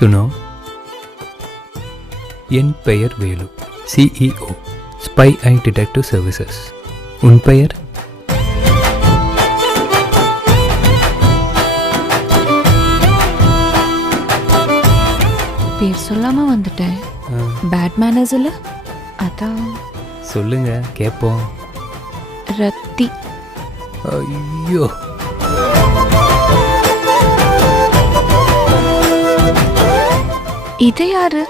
சுனோ, என் பெயர் Velu, CEO, spy and detective services. உன் பெயர்? பேர் சொல்லாம வந்துட்டேன். பேட் மேனர்ஸ் இல்ல, அதான். சொல்லுங்க கேட்போம். ரத்தி. ஐயோ, இது யாரு?